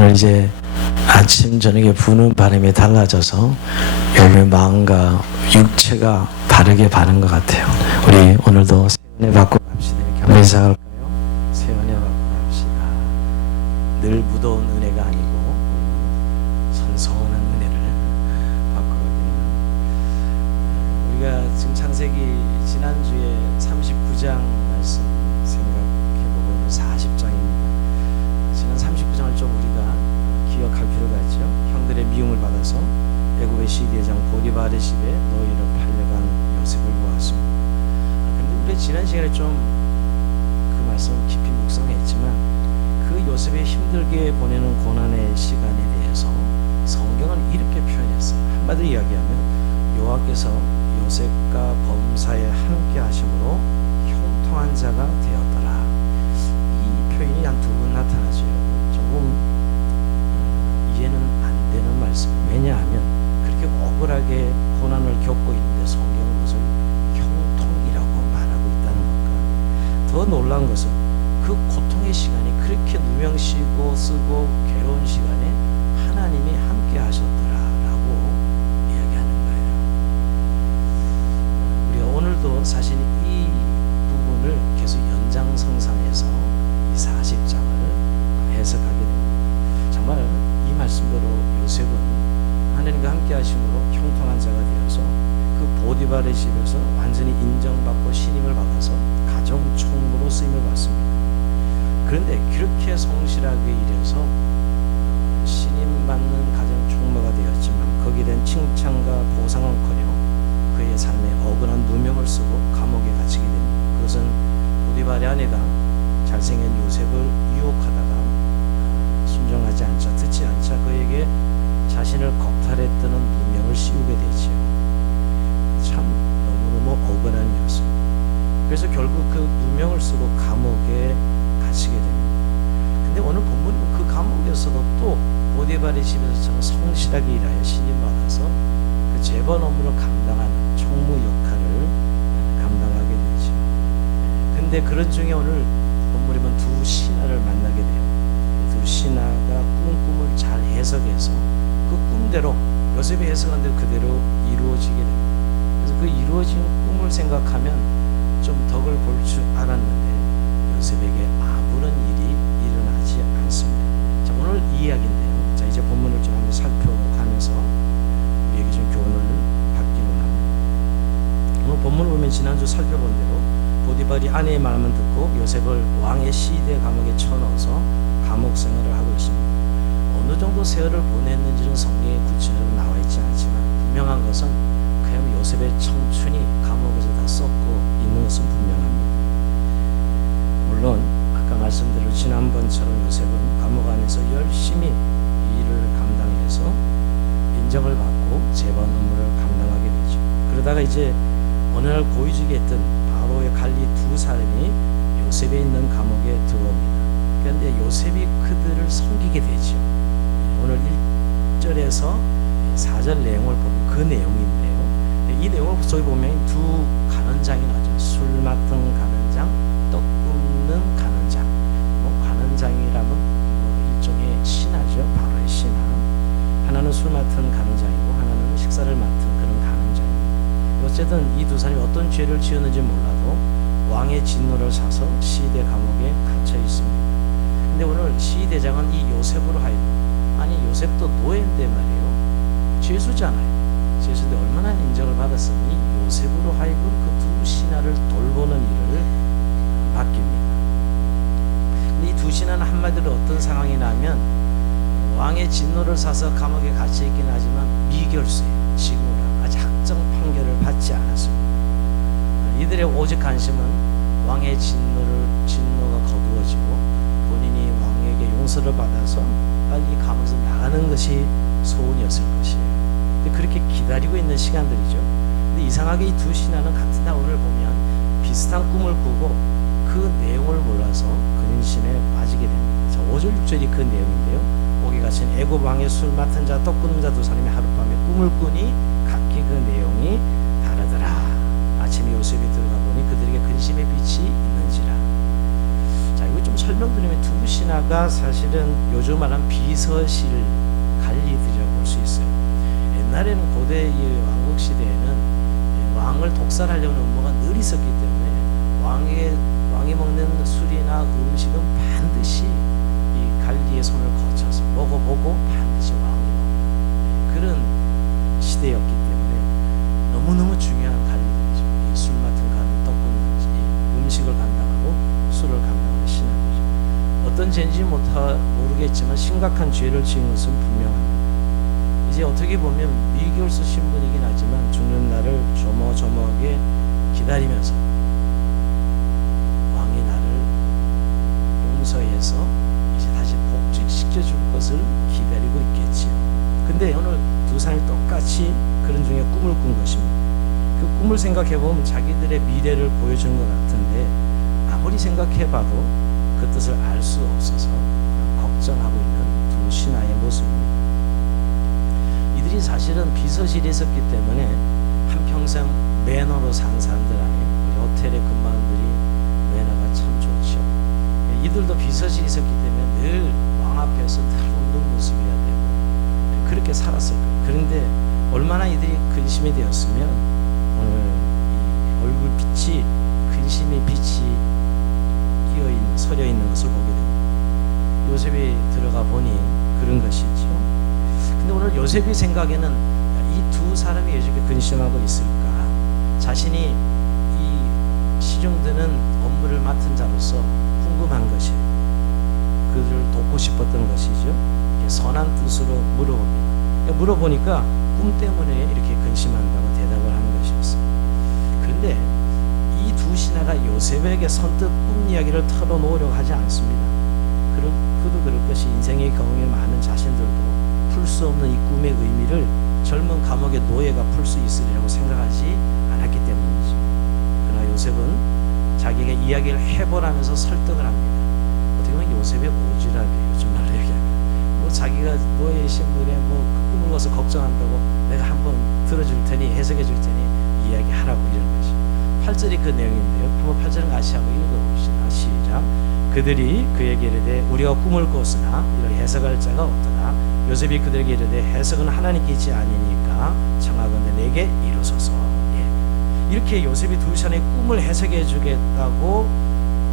오늘 이제 아침 저녁에 부는 바람이 달라져서 여러분의 마음과 육체가 다르게 바른 것 같아요. 우리 오늘도 새 은혜 받고 갑시다. 이렇게 한번 시작할까요? 새 은혜 받고 갑시다. 늘 무더운 은혜가 아니고 선선한 은혜를 받고 가기는. 우리가 지금 창세기 지난주에 39장 말씀 생각해보고 40장입니다. 지난 39장을 좀 우리가 기억할 필요가 있죠. 형들의 미움을 받아서 애굽의 시대장 보디발의 집에 노예로 팔려간 요셉을 보았습니다. 그런데 우리 지난 시간에 좀 그 말씀을 깊이 묵상했지만 그 요셉의 힘들게 보내는 고난의 시간에 대해서 성경은 이렇게 표현했어요. 한마디로 이야기하면 여호와께서 요셉과 범사에 함께 하심으로 형통한 자가 되었더라. 이 표현이 한 두 번 나타나죠. 조금 이해는 안 되는 말씀. 왜냐하면 그렇게 억울하게 고난을 겪고 있는데 성경은 그것을 형통이라고 말하고 있다는 것과 더 놀라운 것은 그 고통의 시간이 그렇게 누명쓰고 쓰고 괴로운 시간에 하나님이 함께 하셨더라라고 이야기하는 거예요. 우리가 오늘도 사실 이 부분을 계속 연장성상해서 이 40장을 해석하게 됩니다. 정말 이 말씀대로 요셉은 하나님과 함께 하심으로 형통한 자가 되어서 그 보디발의 집에서 완전히 인정받고 신임을 받아서 가정 총무로 쓰임을 받습니다. 그런데 그렇게 성실하게 일해서 신임받는 가정 총무가 되었지만 거기에 대한 칭찬과 보상은커녕 그의 삶에 억울한 누명을 쓰고 감옥에 갇히게 됩니다. 그것은 보디발의 아내가 잘생긴 요셉을 유혹하다가 순종하지 않자 듣지 않자 그에게 자신을 겁탈했다는 누명을 씌우게 되지요. 참 너무너무 억울한 일이었습니다. 그래서 결국 그 누명을 쓰고 감옥에 갇히게 됩니다. 근데 오늘 본문은 그 감옥에서도 또 보디발의 집에서 참 성실하게 일하여 신임받아서 그 재번 업무를 감당하는 총무 역할을 감당하게 되죠. 근데 그런 중에 오늘 본문에 보면 두 신하를 만나게 돼요. 두 신하가 꿈을 잘 해석해서 그 꿈대로 요셉이 해석한 대로 그대로 이루어지게 됩니다. 그래서 그 이루어진 꿈을 생각하면 좀 덕을 볼 줄 알았는데 요셉에게 아무런 일이 일어나지 않습니다. 자, 오늘 이 이야기인데요. 자, 이제 본문을 좀 한번 살펴가면서 우리에게 좀 교훈을 받기로 합니다. 오늘 본문을 보면 지난주 살펴본 대로 보디발이 아내의 말만 듣고 요셉을 왕의 시대 감옥에 쳐넣어서 감옥 생활을 하고 있습니다. 어느 정도 세월을 보냈는지는 성경에 구체적으로 나와 있지 않지만 분명한 것은 그야말로 요셉의 청춘이 감옥에서 다 썩고 있는 것은 분명합니다. 물론 아까 말씀드린 지난번처럼 요셉은 감옥 안에서 열심히 일을 감당해서 인정을 받고 재반 업무를 감당하게 되죠. 그러다가 이제 어느 날 고위직에 있던 바로의 관리 두 사람이 요셉에 있는 감옥에 들어옵니다. 그런데 요셉이 그들을 섬기게 되죠. 오늘 1절에서 4절 내용을 보면 그 내용인데요. 이 내용을 속에 보면 두 간원장이 나죠. 술 맡은 간원장, 떡 굽는 간원장. 간원장이라면 일종의 신하죠. 바로의 신하. 하나는 술 맡은 간원장이고 하나는 식사를 맡은 그런 간원장입니다. 어쨌든 이 두 사람이 어떤 죄를 지었는지 몰라도 왕의 진노를 사서 시대 감옥에 갇혀 있습니다. 근데 오늘 시대장은 이 요셉으로 하여금, 아니 요셉도 노예인데 말이에요. 죄수잖아요. 죄수인데 얼마나 인정을 받았으니 요셉으로 하여금 그 두 신하를 돌보는 일을 맡깁니다. 이 두 신하는 한마디로 어떤 상황이 나면 왕의 진노를 사서 감옥에 갇혀 있긴 하지만 미결수예요. 지금으로 아직 확정 판결을 받지 않았습니다. 이들의 오직 관심은 왕의 진노가 거두어지고 본인이 왕에게 용서를 받아서 빨리 감옥에서 나가는 것이 소원이었을 것이에요. 근데 그렇게 기다리고 있는 시간들이죠. 근데 이상하게 이 두 신하는 같은 날 오늘 보면 비슷한 꿈을 꾸고 그 내용을 몰라서 근심에 빠지게 됩니다. 자, 5절 6절이 그 내용인데요. 거기 갇힌 애굽 왕의 술 맡은 자, 떡 굽는 자 두 사람이 하룻밤에 꿈을 꾸니 각기 그 내용이 다르더라. 아침에 요셉이 들어가 보니 그들에게 근심의 빛이 있는지라. 자, 이거 여기 좀 설명드리면 두 신하가 사실은 요즘 말하는 비서실 관리들이라고 볼 수 있어요. 옛날에는 고대 이 왕국 시대에는 왕을 독살하려는 음모가 늘 있었기 때문에 왕이 먹는 술이나 음식은 반드시 이 관리의 손을 거쳐서 먹어보고 반드시 왕이 먹는 그런 시대였기 때문에 너무너무 중요한 관리들이죠. 이 술 맡은 관리, 떡 굽는 음식을 감당하고 술을 감당하는 신하들이죠. 어떤 죄인지 모르겠지만 심각한 죄를 지은 것은 분명합니다. 이제 어떻게 보면 미결수 신분이긴 하지만 죽는 날을 조모조모하게 기다리면서 왕이 나를 용서해서 이제 다시 복직시켜 줄 것을 기다리고 있겠지요. 근데 오늘 두 사람이 똑같이 그런 중에 꿈을 꾼 것입니다. 그 꿈을 생각해 보면 자기들의 미래를 보여주는 것 같은데 아무리 생각해 봐도 그 뜻을 알 수 없어서 걱정하고 있는 두 신하의 모습입니다. 이들이 사실은 비서실에 있었기 때문에 한평생 매너로 산 사람들 아니에요. 우리 호텔에 근무하는 분들이 매너가 참 좋죠. 이들도 비서실에 있었기 때문에 늘 왕 앞에서 늘 웃는 모습이어야 되고 그렇게 살았을 거예요. 그런데 얼마나 이들이 근심이 되었으면 오늘 이 얼굴빛이 근심의 빛이 끼어있는 서려있는 것을 보게 됩니다. 요셉이 들어가 보니 그런 것이죠. 근데 오늘 요셉이 생각에는 이 두 사람이 왜 이렇게 근심하고 있을까? 자신이 이 시중드는 업무를 맡은 자로서 궁금한 것이 그들을 돕고 싶었던 것이죠. 선한 뜻으로 물어봅니다. 물어보니까 꿈 때문에 이렇게 근심한다고 대답을 하는 것이었어요. 그런데 이 두 신하가 요셉에게 선뜻 꿈 이야기를 털어놓으려고 하지 않습니다. 그도 그럴 것이 인생의 경험이 많은 자신들도 풀 수 없는 이 꿈의 의미를 젊은 감옥의 노예가 풀 수 있으리라고 생각하지 않았기 때문이죠. 그러나 요셉은 자기가 이야기를 해보라면서 설득을 합니다. 어떻게 보면 요셉의 오지랖이에요. 요즘 말로 얘기하면 뭐 자기가 노예 신분에 뭐 꿈을 꿔서 걱정한다고 내가 한번 들어줄 테니 해석해 줄 테니 이야기하라고 이런 것이 8절이 그 내용인데요. 한번 8절은 같이 한번 읽어봅시다. 시작. 그들이 그에게 이르되 우리가 꿈을 꿨으나 이를 해석할 자가 없더라. 요셉이 그들에게 이르되 해석은 하나님께 있지 아니니까 청하건대 내게 이루소서. 이렇게 요셉이 두 신의 꿈을 해석해 주겠다고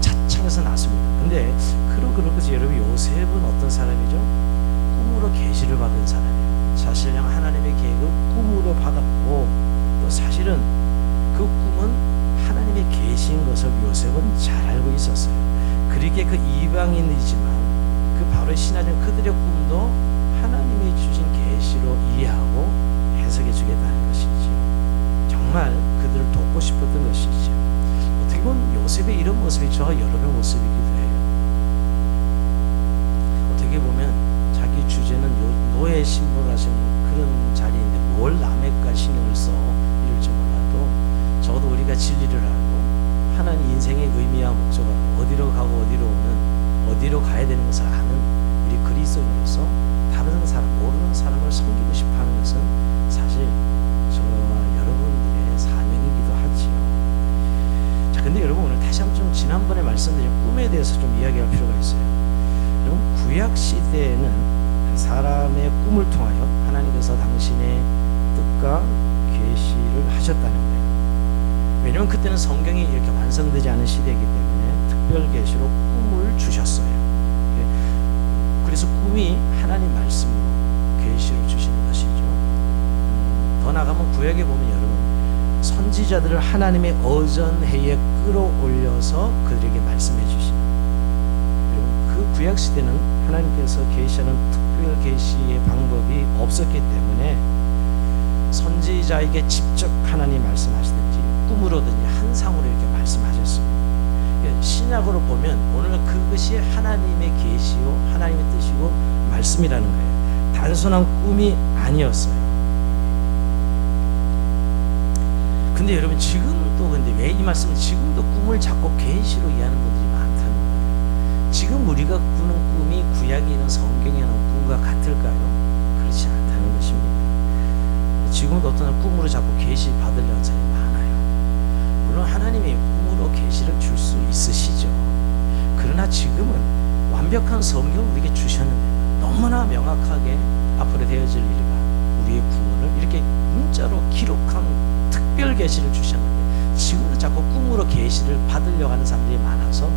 차창에서 났습니다. 근데 그럴 것이 여러분 요셉은 어떤 사람이죠? 꿈으로 계시를 받은 사람이에요. 사실상 하나님의 계획을 꿈으로 받았고 또 사실은 그 꿈은 하나님의 계시인 것을 요셉은 잘 알고 있었어요. 그러기에 그 이방인이지만 그 바로 신하들 그들의 꿈도 하나님이 주신 계시로 이해하고 해석해 주겠다는 것이지요. 정말 그들을 돕고 싶었던 것이지요. 어떻게 보면 요셉의 이런 모습이 저와 여러분의 모습이기도 해요. 어떻게 보면 자기 주제는 노예 신분을 하시는 그런 자리인데 뭘 남의 것 신경을 써 이럴지 몰라도 적어도 우리가 진리를 알고 하나님 인생의 의미와 목적을 어디로 가고 어디로 오는 어디로 가야 되는 것을 아는 우리 그리스도인으로서 다른 사람 모르는 사람을 섬기고 싶어하는 것은 사실 저와 여러분들의 사명이기도 하지요. 자, 근데 여러분 오늘 다시 한번 좀 지난번에 말씀드린 꿈에 대해서 좀 이야기할 필요가 있어요. 여러분 구약 시대에는 사람의 꿈을 통하여 하나님께서 당신의 뜻과 계시를 하셨다는 거예요. 왜냐하면 그때는 성경이 이렇게 완성되지 않은 시대이기 때문에 특별 계시로 꿈을 주셨어요. 그래서 꿈이 하나님 말씀으로 계시를 주시는 것이죠. 더 나가면 구약에 보면 여러분 선지자들을 하나님의 어전회에 끌어올려서 그들에게 말씀해 주시는 여러분 그 구약 시대는 하나님께서 계시하는 특별 계시의 방법이 없었기 때문에 선지자에게 직접 하나님 말씀하시든지 꿈으로든지 한상으로 이렇게 말씀하셨습니다. 신약으로 보면 오늘 그것이 하나님의 계시요 하나님의 뜻이고 말씀이라는 거예요. 단순한 꿈이 아니었어요. 근데 여러분 지금도 근데 왜 이 말씀을 지금도 꿈을 자꾸 계시로 이해하는 분들이 많다는 거예요. 지금 우리가 꾸는 꿈이 구약에 있는 성경에 있는 꿈과 같을까요? 그렇지 않다는 것입니다. 지금도 어떤 꿈으로 자꾸 계시 받으려는 사람이 많아요. 물론 하나님이 꿈으로 계시를 줄 수 있으시죠. 그러나 지금은 완벽한 성경을 우리에게 주셨는데 너무나 명확하게 앞으로 되어질 일과 우리의 구원을 이렇게 문자로 기록한 특별 계시를 주셨는데 지금도 자꾸 꿈으로 계시를 받으려고 하는 사람들이 많아서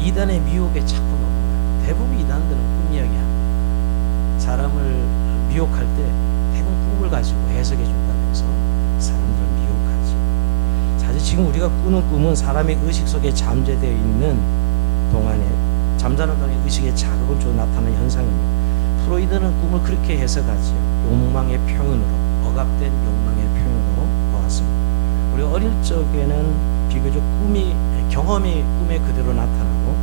이단의 미혹에 자꾸 넘어가요. 대부분 이단들은 꿈 이야기합니다. 사람을 미혹할 때 대부분 꿈을 가지고 해석해 준다면서 사람들을 미혹하지. 사실 지금 우리가 꾸는 꿈은 사람의 의식 속에 잠재되어 있는 동안에 잠자는 동안에 의식의 자극을 주어 나타나는 현상입니다. 프로이드는 꿈을 그렇게 해석하지요. 욕망의 표현으로, 억압된 욕망의 표현으로 보았습니다. 우리가 어릴 적에는 비교적 경험이 꿈에 그대로 나타나고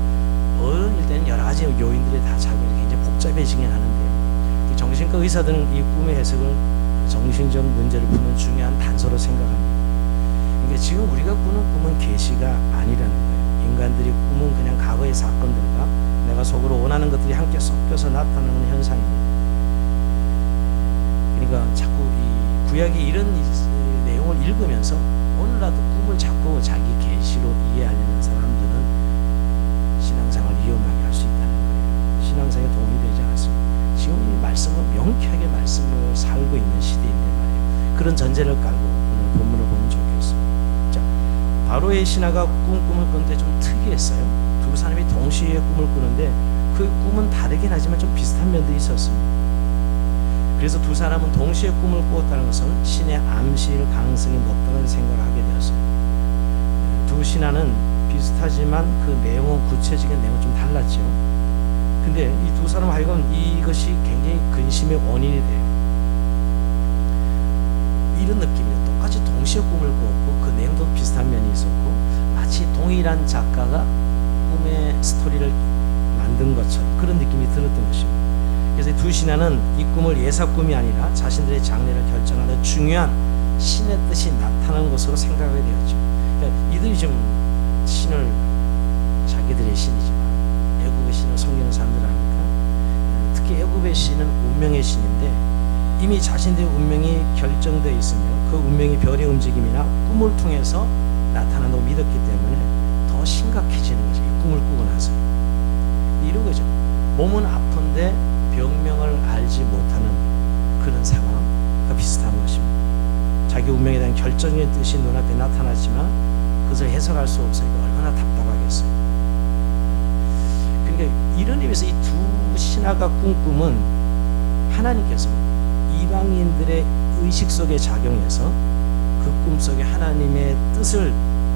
어릴 때는 여러 가지 요인들이 다 작용해서 굉장히 복잡해지긴 하는데요. 정신과 의사들은 이 꿈의 해석을 정신적 문제를 푸는 중요한 단서로 생각합니다. 그러니까 지금 우리가 꾸는 꿈은 계시가 아니라는 거예요. 인간들이 꿈은 그냥 과거의 사건들과 내가 속으로 원하는 것들이 함께 섞여서 나타나는 현상입니다. 그러니까 자꾸 이 구약의 이런 내용을 읽으면서 오늘라도 꿈을 자꾸 자기 계시로 이해하려는 사람들은 신앙생활을 위험하게 할 수 있다는 거예요. 신앙생활에 도움이 되지 않습니다. 지금 이 말씀은 명쾌하게 말씀을 살고 있는 시대인데 말이에요. 그런 전제를 깔고 오늘 본문을 보면 좋겠습니다. 자, 바로의 신하가 꿈을 꿨는데 좀 특이했어요. 두 사람이 동시에 꿈을 꾸는데 그 꿈은 다르긴 하지만 좀 비슷한 면도 있었습니다. 그래서 두 사람은 동시에 꿈을 꾸었다는 것은 신의 암시일 가능성이 높다는 생각을 하게 되었어요. 두 신하는 비슷하지만 그 내용은 구체적인 내용은 좀 달랐죠. 근데 이 두 사람 하여금 이것이 굉장히 근심의 원인이 돼요. 이런 느낌이에요. 똑같이 동시에 꿈을 꾸었고 그 내용도 비슷한 면이 있었고 마치 동일한 작가가 꿈의 스토리를 만든 것처럼 그런 느낌이 들었던 것입니다. 그래서 두 신하는 이 꿈을 예사 꿈이 아니라 자신들의 장래를 결정하는 중요한 신의 뜻이 나타난 것으로 생각하게 되었죠. 그러니까 이들이 좀 신을 자기들의 신이지만 애국의 신을 섬기는 사람들 아닙니까? 특히 애국의 신은 운명의 신인데 이미 자신들의 운명이 결정되어 있으며 그 운명이 별의 움직임이나 꿈을 통해서 나타난다고 믿었기 때문에 더 심각해지는 거죠. 이 꿈을 꾸고 나서 이런 거죠. 몸은 아픈데 병명을 알지 못하는 그런 상황과 비슷한 것입니다. 자기 운명에 대한 결정적인 뜻이 눈앞에 나타나지만 그것을 해석할 수 없으니까 얼마나 답답하겠어요. 그러니까 이런 의미에서 이 두 신하가 꾼 꿈은 하나님께서 이방인들의 의식 속에 작용해서 그 꿈속에 하나님의 뜻을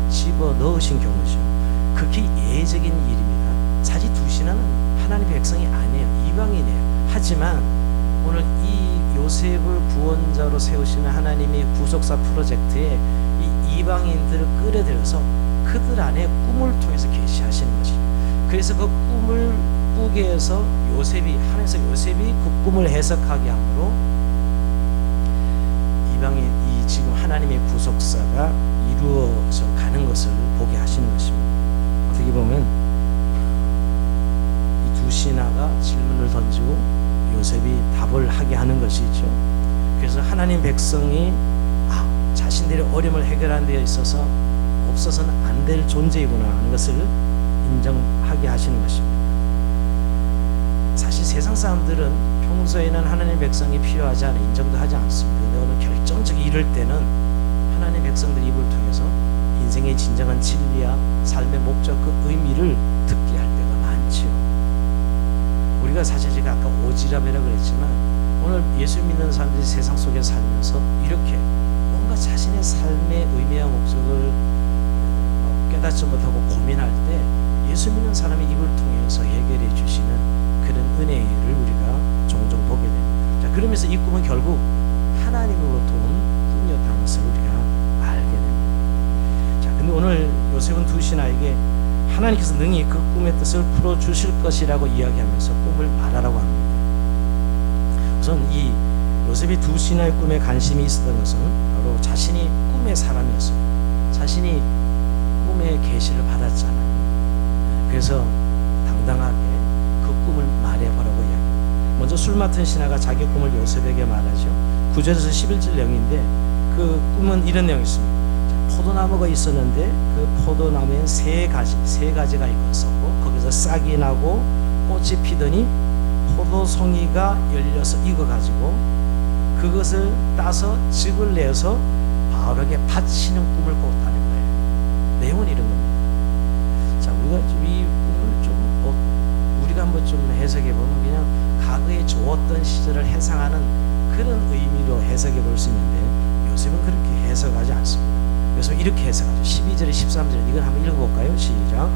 집어 넣으신 경우죠. 극히 예외적인 일입니다. 사실 두 신하는 하나님 백성이 아니에요. 이방인이에요. 하지만 오늘 이 요셉을 구원자로 세우시는 하나님의 구속사 프로젝트에 이 이방인들을 끌어들여서 그들 안에 꿈을 통해서 계시하시는 것이죠. 그래서 그 꿈을 꾸게 해서 하나님께서 요셉이 그 꿈을 해석하게 함으로 이방인 이 지금 하나님의 구속사가 이루어져 가는 것을 보게 하시는 것입니다. 어떻게 보면 이 두 신하가 질문을 던지고 요셉이 답을 하게 하는 것이죠. 그래서 하나님 백성이 자신들의 어려움을 해결하는 데 있어서 없어서는 안 될 존재이구나 하는 것을 인정하게 하시는 것입니다. 사실 세상 사람들은 평소에는 하나님 백성이 필요하지 않아 인정도 하지 않습니다. 근데 오늘 결정적 이럴 때는 하나님 백성들의 입을 통해서 인생의 진정한 진리와 삶의 목적 그 의미를 듣게 할 때가 많지요. 우리가 사실 제가 아까 오지랖이라 그랬지만 오늘 예수 믿는 사람들이 세상 속에 살면서 이렇게 뭔가 자신의 삶의 의미와 목적을 깨닫지 못하고 고민할 때 예수 믿는 사람의 입을 통해서 해결해 주시는 그런 은혜를 우리가 종종 보게 됩니다. 자, 그러면서 이 꿈은 결국 하나님으로부터 온 꿈이었다는 것을 우리가 알게 됩니다. 자, 근데 오늘 요셉은 두 신하에게 하나님께서 능히 그 꿈의 뜻을 풀어 주실 것이라고 이야기하면서 꿈을 말하라고 합니다. 우선 이 요셉이 두 신하의 꿈에 관심이 있었던 것은 바로 자신이 꿈의 사람이었어요. 자신이 꿈의 계시를 받았잖아요. 그래서 당당하게 그 꿈을 말해보라고 이야기합니다. 먼저 술 맡은 신하가 자기 꿈을 요셉에게 말하죠. 9절에서 11절 내용인데 그 꿈은 이런 내용이 있습니다. 포도나무가 있었는데 그 포도나무엔 세 가지가 있었고 거기서 그래서 싹이 나고 꽃이 피더니 포도송이가 열려서 익어가지고 그것을 따서 즙을 내서 바로에게 바치는 꿈을 꿨다는 거예요. 내용은 이런 겁니다. 자, 우리가 이 꿈을 좀 우리가 한번 좀 해석해 보면 그냥 과거에 좋았던 시절을 해상하는 그런 의미로 해석해 볼 수 있는데 요셉은 그렇게 해석하지 않습니다. 요셉은 이렇게 해석하죠. 12절에 13절에 이걸 한번 읽어볼까요? 시작.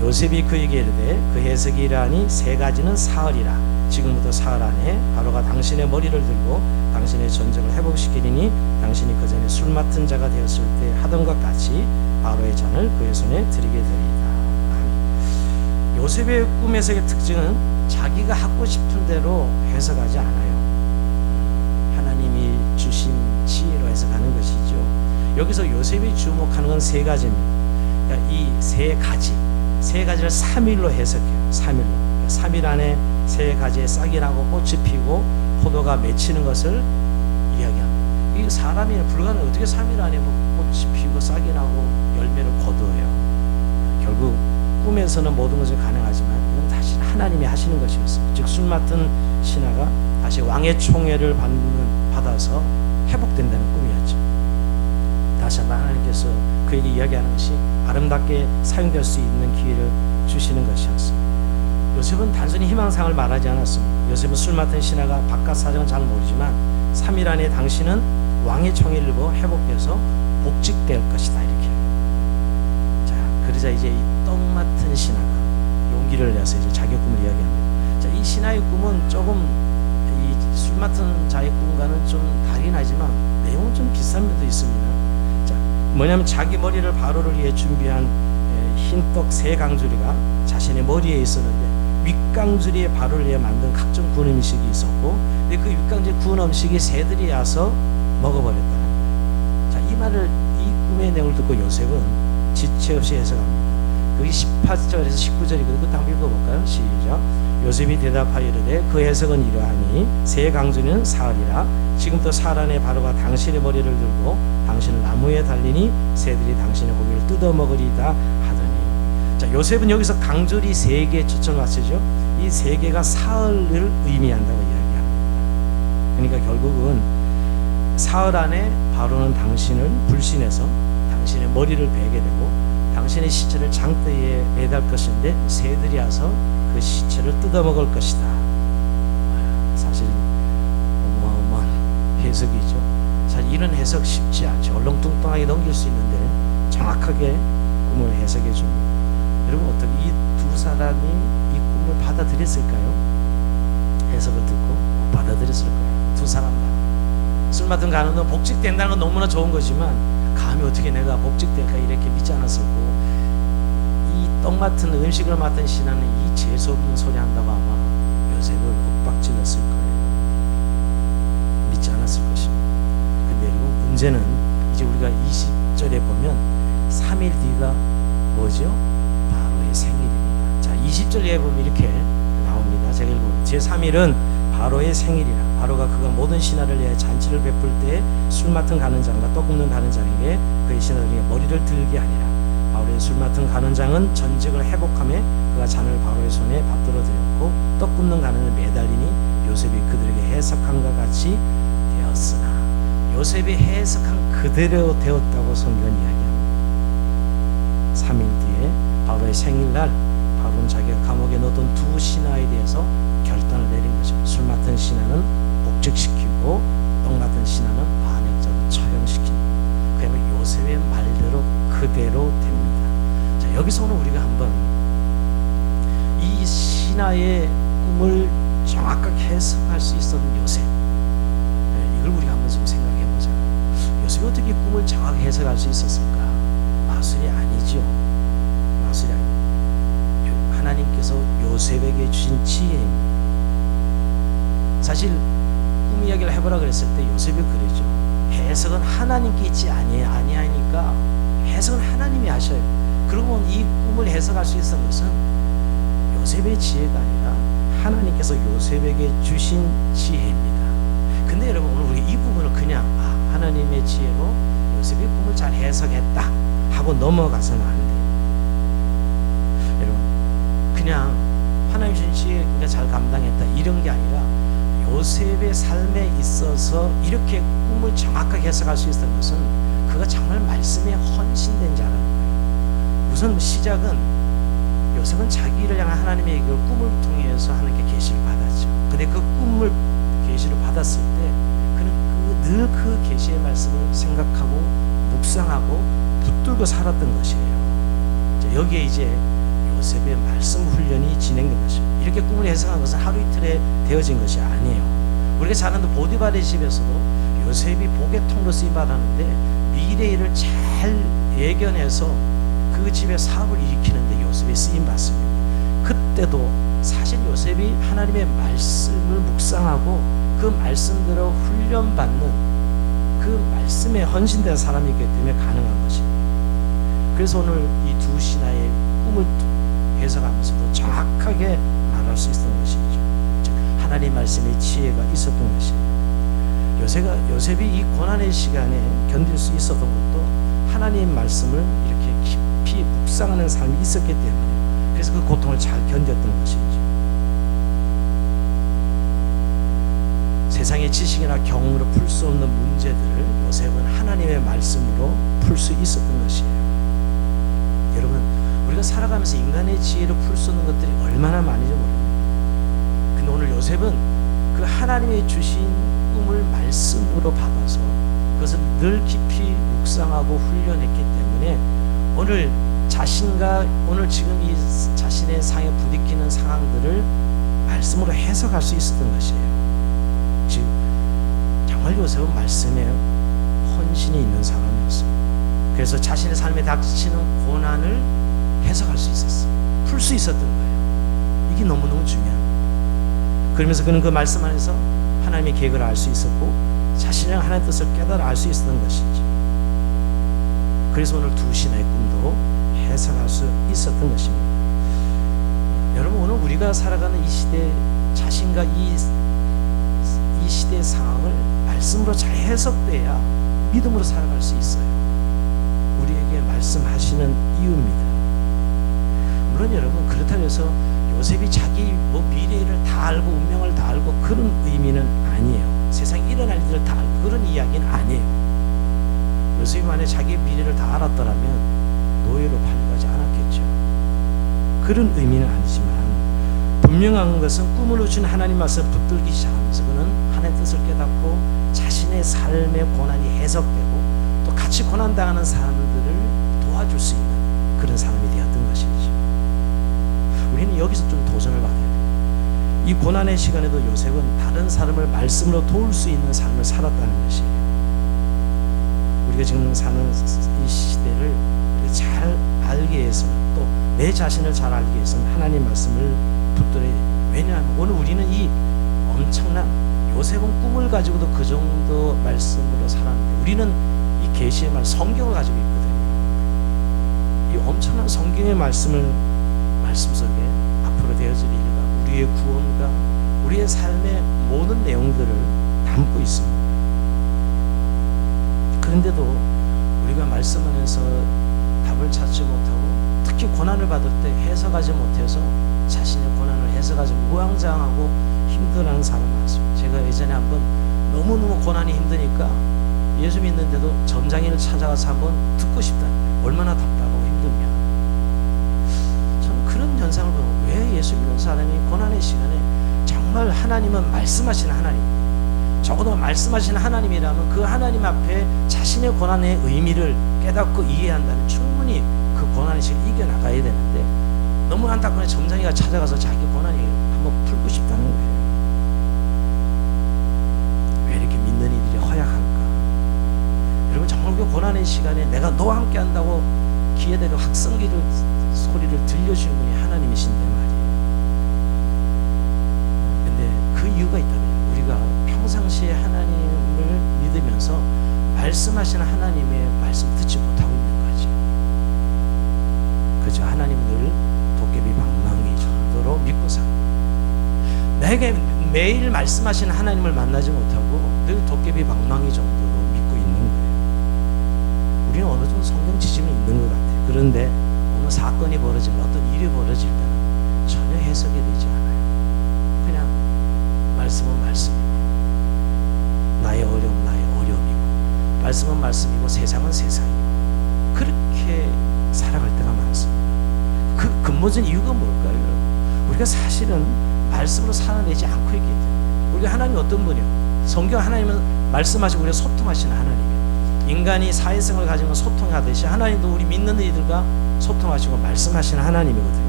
요셉이 그에게 이르되 그 해석이라니 세 가지는 사흘이라. 지금부터 사흘 안에 바로가 당신의 머리를 들고 당신의 전적을 회복시키리니 당신이 그 전에 술 맡은 자가 되었을 때 하던 것 같이 바로의 잔을 그의 손에 드리게 되리이다. 아멘. 요셉의 꿈 해석의 특징은 자기가 하고 싶은 대로 해석하지 않아요. 하나님이 주신 지혜로 해석하는 것이죠. 여기서 요셉이 주목하는 건 세 가지입니다. 그러니까 이 세 가지를 3일로 해석해요. 3일로. 3일 안에 세 가지의 싹이 나고 꽃이 피고 포도가 맺히는 것을 이야기합니다. 이 사람이 불가능. 어떻게 3일 안에 뭐 꽃이 피고 싹이 나고 열매를 거두어요. 결국 꿈에서는 모든 것이 가능하지만 이건 다시 하나님이 하시는 것이었습니다. 즉 술 맡은 신하가 다시 왕의 총애를 받아서 회복된다는 꿈이었죠. 다시 한번 하나님께서 그에게 이야기하는 것이 아름답게 사용될 수 있는 기회를 주시는 것이었습니다. 요셉은 단순히 희망상을 말하지 않았습니다. 요셉은 술 맡은 신하가 바깥 사정은 잘 모르지만 3일 안에 당신은 왕의 총애를 입어 회복돼서 복직될 것이다 이렇게. 자, 그러자 이제 이 떡 맡은 신하가 용기를 내서 이제 자기 꿈을 이야기합니다. 자, 이 신하의 꿈은 조금 이 술 맡은 자의 꿈과는 좀 다르긴 하지만 내용은 좀 비슷한 면도 있습니다. 자, 뭐냐면 자기 머리를 바로를 위해 준비한 흰떡 세 강주리가 자신의 머리에 있었는데 윗강주리에 바로를 위해 만든 각종 구운 음식이 있었고 근데 그 윗강주리 구운 음식이 새들이 와서 먹어버렸다는 거예요. 자, 이 말을 이 꿈의 내용을 듣고 요셉은 지체 없이 해석합니다. 그게 18절에서 19절이거든요. 그것도 한번 읽어볼까요? 시작. 요셉이 대답하여 이르되 그 해석은 이러하니 새 강주리는 사흘이라. 지금부터 사흘 안에 바로가 당신의 머리를 들고 당신을 나무에 달리니 새들이 당신의 고기를 뜯어먹으리다 하더니. 자, 요셉은 여기서 강주리 세 개에 초점을 맞추죠. 이 세 개가 사흘을 의미한다고 이야기합니다. 그러니까 결국은 사흘 안에 바로는 당신을 불신해서 당신의 머리를 베게 되고 당신의 시체를 장대에 매달 것인데 새들이 와서 그 시체를 뜯어먹을 것이다. 사실 어마어마한 해석이죠. 사실 이런 해석 쉽지 않죠. 얼렁뚱땅하게 넘길 수 있는데 정확하게 꿈을 해석해 줍니다. 여러분 어떻게 이 두 사람이 이 꿈을 받아들였을까요? 해석을 듣고 못 받아들였을 거예요. 두 사람 다. 술 맡은 간호는 복직된다는 건 너무나 좋은 거지만 감히 어떻게 내가 복직될까 이렇게 믿지 않았을 거고 이 떡 맡은 음식을 맡은 신하는 이 재수 없는 소리 한다고 아마 요셉을 윽박질렀을 거예요. 믿지 않았을 것입니다. 근데 여러분 문제는 이제 우리가 20절에 보면 3일 뒤가 뭐죠? 바로의 생일입니다. 자, 20절에 보면 이렇게 나옵니다. 제가 읽어볼게요. 제3일은 바로의 생일이라. 바로가 그가 모든 신하를 위해 잔치를 베풀 때 술 맡은 가는장과 떡 굽는 가는장에게 그의 신하들에게 머리를 들게 하니라. 바로의 술 맡은 가는장은 전직을 회복하며 그가 잔을 바로의 손에 받들어 드렸고 떡 굽는 가는을 매달리니 요셉이 그들에게 해석한과 같이 되었으나 요셉이 해석한 그대로 되었다고 성경은 이야기합니다. 3일 뒤에 바로의 생일날 바로는 자기가 감옥에 넣었던 두 신하에 대해서 결단을 내린 거죠. 술 맡은 신하는 복직시키고 떡 맡은 신하는 반역자로 처형시킨. 그야말로 요셉의 말대로 그대로 됩니다. 자, 여기서 오늘 우리가 한번 이 신하의 꿈을 정확하게 해석할 수 있었던 요셉, 이걸 우리가 한번 좀 생각해 보자. 요셉이 어떻게 꿈을 정확히 해석할 수 있었을까? 마술이 아니죠. 마술이 아닙니다. 하나님께서 요셉에게 주신 지혜입니다. 사실 꿈 이야기를 해보라 그랬을 때 요셉이 그랬죠. 해석은 하나님께 있지 아니하니까 해석은 하나님이 하셔요. 그러면 이 꿈을 해석할 수 있었던 것은 요셉의 지혜가 아니라 하나님께서 요셉에게 주신 지혜입니다. 근데 여러분 오늘 우리 이 부분을 그냥 하나님의 지혜로 요셉이 꿈을 잘 해석했다 하고 넘어가서는 안 돼요. 여러분 그냥 하나님 주신 그러니까 잘 감당했다 이런 게 아니라 요셉의 삶에 있어서 이렇게 꿈을 정확하게 해석할 수 있었던 것은 그가 정말 말씀에 헌신된 자라는 거예요. 우선 시작은 요셉은 자기를 향한 하나님의 그 꿈을 통해서 하나님께 계시를 받았죠. 근데 그 꿈을 계시를 받았을 때 그는 늘 그 계시의 말씀을 생각하고 묵상하고 붙들고 살았던 것이에요. 여기에 이제 요셉의 말씀 훈련이 진행된 것입니다. 이렇게 꿈을 해석한 것은 하루 이틀에 되어진 것이 아니에요. 우리가 잘 아는 보디발의 집에서도 요셉이 복의 통로 쓰임 받았는데 미래의 일을 잘 예견해서 그 집의 사업을 일으키는데 요셉이 쓰임 받습니다. 그때도 사실 요셉이 하나님의 말씀을 묵상하고 그 말씀대로 훈련받는 그 말씀에 헌신된 사람이기 때문에 가능한 것입니다. 그래서 오늘 이 두 신하의 꿈을 해석하면서도 정확하게 말할 수 있었던 것이죠. 즉 하나님 말씀의 지혜가 있었던 것이에요. 요셉이 이 고난의 시간에 견딜 수 있었던 것도 하나님 말씀을 이렇게 깊이 묵상하는 삶이 있었기 때문에 그래서 그 고통을 잘 견뎠던 것이죠. 세상의 지식이나 경험으로 풀 수 없는 문제들을 요셉은 하나님의 말씀으로 풀 수 있었던 것이에요. 여러분, 우리가 살아가면서 인간의 지혜로 풀 수 없는 것들이 얼마나 많은지 모릅니다. 근데 오늘 요셉은 그 하나님의 주신 꿈을 말씀으로 받아서 그것을 늘 깊이 묵상하고 훈련했기 때문에 오늘 자신과 오늘 지금 이 자신의 상에 부딪히는 상황들을 말씀으로 해석할 수 있었던 것이에요. 즉 정말 요셉은 말씀에 헌신이 있는 사람이었습니다. 그래서 자신의 삶에 닥치는 고난을 해석할 수 있었어요. 풀 수 있었던 거예요. 이게 너무너무 중요합니다. 그러면서 그는 그 말씀 안에서 하나님의 계획을 알 수 있었고 자신의 하나님의 뜻을 깨달아 알 수 있었던 것이죠. 그래서 오늘 두 신하의 꿈도 해석할 수 있었던 것입니다. 여러분, 오늘 우리가 살아가는 이 시대 자신과 이 시대의 상황을 말씀으로 잘 해석돼야 믿음으로 살아갈 수 있어요. 우리에게 말씀하시는 이유입니다. 물론 여러분 그렇다고 해서 요셉이 자기 미래를 다 알고 운명을 다 알고 그런 의미는 아니에요. 세상에 일어날 일을 다 알고 그런 이야기는 아니에요. 요셉이 만약 자기 미래를 다 알았더라면 노예로 팔려가지 않았겠죠. 그런 의미는 아니지만 분명한 것은 꿈으로 준 하나님 말씀을 붙들기 시작하면서 그는 하나님의 뜻을 깨닫고 자신의 삶의 고난이 해석되고 또 같이 고난당하는 사람들을 도와줄 수 있는 그런 사람이 되었던 것이죠. 우리는 여기서 좀 도전을 받아야 돼요. 이 고난의 시간에도 요셉은 다른 사람을 말씀으로 도울 수 있는 삶을 살았다는 것이에요. 우리가 지금 사는 이 시대를 잘 알기 위해서는 또 내 자신을 잘 알기 위해서는 하나님 말씀을 붙들어야 돼요. 왜냐하면 오늘 우리는 이 엄청난 요셉은 꿈을 가지고도 그 정도 말씀으로 살았는데 우리는 이 계시의 말 성경을 가지고 있거든요. 이 엄청난 성경의 말씀 속에 앞으로 되어질 일과 우리의 구원과 우리의 삶의 모든 내용들을 담고 있습니다. 그런데도 우리가 말씀 안에서 답을 찾지 못하고 특히 고난을 받을 때 해석하지 못해서 자신의 고난을 해석하지 우왕좌왕하고 힘들어하는 사람 많습니다. 제가 예전에 한번 너무너무 고난이 힘드니까 예수 믿는데도 점장인을 찾아가서 한번 듣고 싶다. 얼마나 답답하고 힘들냐. 저는 그런 현상을 보고 왜 예수 믿는 사람이 고난의 시간에 정말 하나님은 말씀하시는 하나님, 적어도 말씀하시는 하나님이라면 그 하나님 앞에 자신의 고난의 의미를 깨닫고 이해한다면 충분히 그 고난의 시간을 이겨나가야 되는데 너무 안타까운 점장이가 찾아가서 자기 고난을 한번 풀고 싶다는 거예요. 왜 이렇게 믿는 이들이 허약할까? 여러분 정말 그 고난의 시간에 내가 너와 함께 한다고 귀에대고 확성기를 소리를 들려주는 분이 하나님이신데 말이에요. 근데 그 이유가 있다면 우리가 평상시에 하나님을 믿으면서 말씀하시는 하나님의 말씀 듣지 못하고 있는 거지. 그저 하나님을 늘 도깨비 방망이 정도로 믿고 삽니다. 내게 매일 말씀하시는 하나님을 만나지 못하고 늘 도깨비 방망이 정도로 믿고 있는 거예요. 우리는 어느 정도 성경 지식은 있는 것 같아요. 그런데 어느 사건이 벌어지면 어떤 일이 벌어질 때는 전혀 해석이 되지 않아요. 그냥 말씀은 말씀이고 나의 어려움 나의 어려움이고 말씀은 말씀이고 세상은 세상이고 그렇게 살아갈 때가 많습니다. 그 근본적인 이유가 뭘까요, 여러분? 우리가 사실은 말씀으로 살아내지 않고 있기 때문에. 우리가 하나님 어떤 분이요? 성경 하나님은 말씀하시고 우리가 소통하시는 하나님이에요. 인간이 사회성을 가지고 소통하듯이 하나님도 우리 믿는 이들과 소통하시고 말씀하시는 하나님이거든요.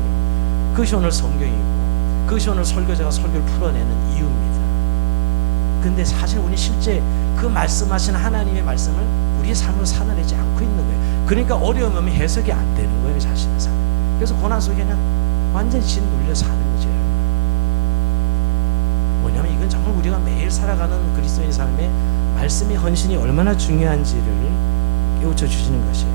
그것이 오늘 성경이고 그것이 오늘 설교자가 설교를 풀어내는 이유입니다. 근데 사실 우리 실제 그 말씀하시는 하나님의 말씀을 우리의 삶으로 살아내지 않고 있는 거예요. 그러니까 어려움 오면 해석이 안 되는 거예요, 자신의 삶. 그래서 고난 속에는 완전히 짓눌려 사는 거죠. 뭐냐면 이건 정말 우리가 매일 살아가는 그리스도의 삶에 말씀의 헌신이 얼마나 중요한지를 깨우쳐 주시는 것이에요.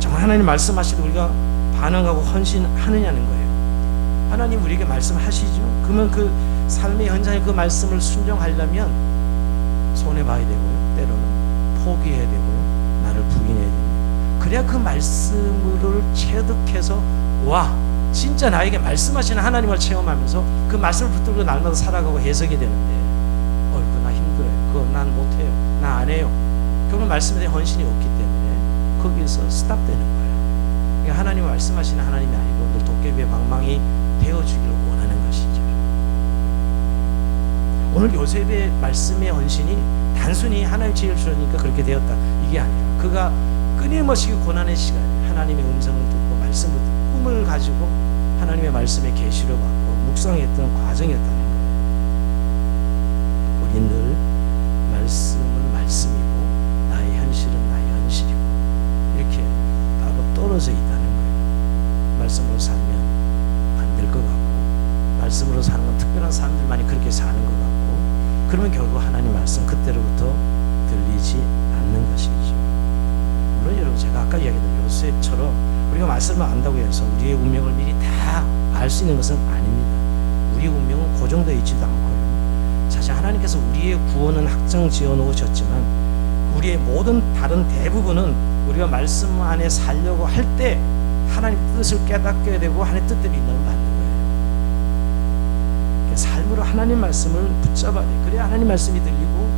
정말 하나님 말씀하실 때 우리가 반응하고 헌신하느냐는 거예요. 하나님 우리에게 말씀하시죠. 그러면 그 삶의 현장에 그 말씀을 순종하려면 손해봐야 되고요, 때로는 포기해야 되고요, 나를 부인해야 됩니다. 그래야 그 말씀을 체득해서 와 진짜 나에게 말씀하시는 하나님을 체험하면서 그 말씀을 붙들고 날마다 살아가고 해석이 되는데 그거 나 힘들어요, 그거 난 못해요, 나 안 해요. 결국 말씀에 대한 헌신이 없기 때문에 거기서 스탑되는 거예요. 그러니까 하나님 말씀하시는 하나님이 아니고 늘 도깨비의 방망이 되어주기를 원하는 것이죠. 오늘 요셉의 말씀의 헌신이 단순히 하나님 지혜를 주니까 그렇게 되었다 이게 아니라 그가 끊임없이 고난의 시간에 하나님의 음성을 듣고 말씀을 듣고 꿈을 가지고 하나님의 말씀에 계시를 받고 묵상했던 과정이었다는 거예요. 우리 늘 말씀은 말씀이고 나의 현실은 나의 현실이고 이렇게 따로 떨어져 있다는 거예요. 말씀으로 살면 안 될 것 같고 말씀으로 사는 건 특별한 사람들만이 그렇게 사는 것 같고 그러면 결국 하나님 말씀 그때로부터 들리지 않는 것이죠. 물론 여러분 제가 아까 이야기했던 요셉처럼 우리가 말씀을 안다고 해서 우리의 운명을 미리 다 알 수 있는 것은 아닙니다. 우리의 운명은 고정되어 있지도 않고요. 사실 하나님께서 우리의 구원은 확정 지어 놓으셨지만 우리의 모든 다른 대부분은 우리가 말씀 안에 살려고 할 때 하나님 뜻을 깨닫게 되고 하나님 뜻대로 인도를 받는 거예요. 삶으로 하나님 말씀을 붙잡아야 돼요. 그래야 하나님 말씀이 들리고